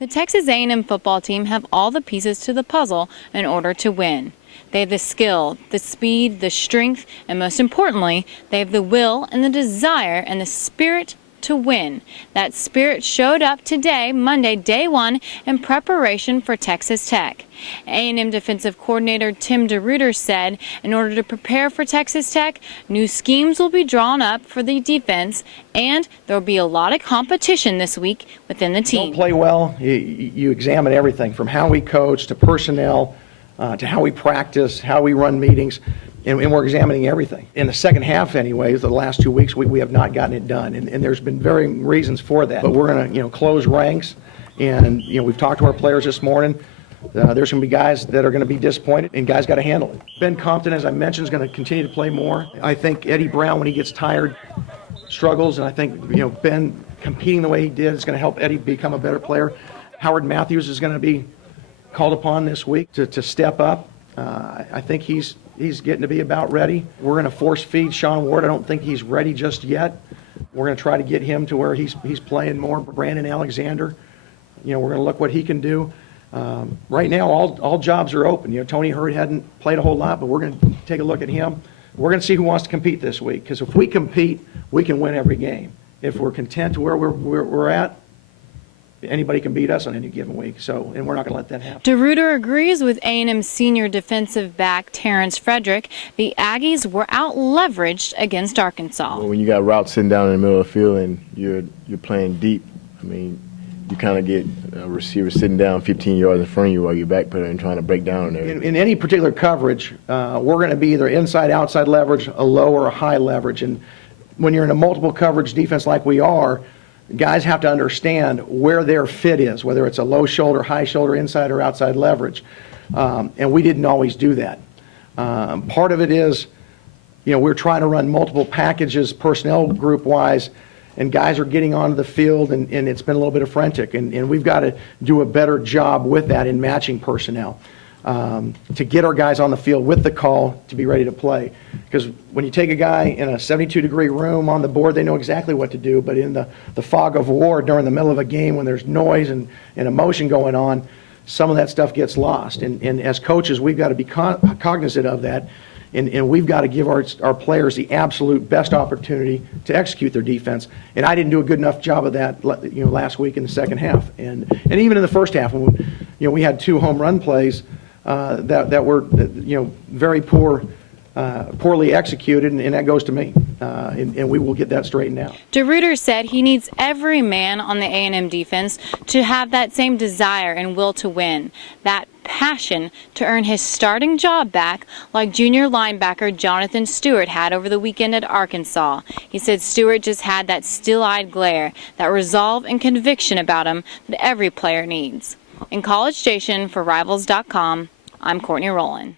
The Texas A&M football team have all the pieces to the puzzle in order to win. They have the skill, the speed, the strength, and most importantly, they have the will and the desire and the spirit to win. That spirit showed up today, Monday, day one, in preparation for Texas Tech. A&M defensive coordinator Tim DeRuyter said in order to prepare for Texas Tech, new schemes will be drawn up for the defense, and there will be a lot of competition this week within the team. Don't play well, you examine everything from how we coach to personnel to how we practice, how we run meetings. And we're examining everything. In the second half anyways, the last 2 weeks, we have not gotten it done. And there's been varying reasons for that. But we're going to, close ranks. And, we've talked to our players this morning. There's going to be guys that are going to be disappointed, and guys got to handle it. Ben Compton, as I mentioned, is going to continue to play more. I think Eddie Brown, when he gets tired, struggles. And I think, Ben competing the way he did is going to help Eddie become a better player. Howard Matthews is going to be called upon this week to step up. I think he's getting to be about ready. We're going to force feed Sean Ward. I don't think he's ready just yet. We're going to try to get him to where he's playing more. Brandon Alexander, we're going to look what he can do. Right now, all jobs are open. Tony Hurd hadn't played a whole lot, but we're going to take a look at him. We're going to see who wants to compete this week, because if we compete, we can win every game. If we're content to where we're at, anybody can beat us on any given week, and we're not going to let that happen. DeRuyter agrees with A&M senior defensive back Terrence Frederick. The Aggies were out-leveraged against Arkansas. Well, when you got routes sitting down in the middle of the field and you're playing deep, you kind of get a receiver sitting down 15 yards in front of you while you're backpedaling and trying to break down on there. In any particular coverage, we're going to be either inside, outside leverage, a low or a high leverage. And when you're in a multiple coverage defense like we are, guys have to understand where their fit is, whether it's a low shoulder, high shoulder, inside or outside leverage. And we didn't always do that. Part of it is, we're trying to run multiple packages personnel group-wise, and guys are getting onto the field, and it's been a little bit of frantic. And we've got to do a better job with that in matching personnel to get our guys on the field with the call to be ready to play. Because when you take a guy in a 72-degree room on the board, they know exactly what to do. But in the fog of war during the middle of a game when there's noise and emotion going on, some of that stuff gets lost. And as coaches, we've got to be cognizant of that. And we've got to give our players the absolute best opportunity to execute their defense. And I didn't do a good enough job of that last week in the second half. And even in the first half, when we had 2 home run plays that were very poorly executed, and that goes to me, and we will get that straightened out. DeRuyter said he needs every man on the A&M defense to have that same desire and will to win, that passion to earn his starting job back, like junior linebacker Jonathan Stewart had over the weekend at Arkansas. He said Stewart just had that still-eyed glare, that resolve and conviction about him that every player needs. In College Station for Rivals.com, I'm Courtney Rowland.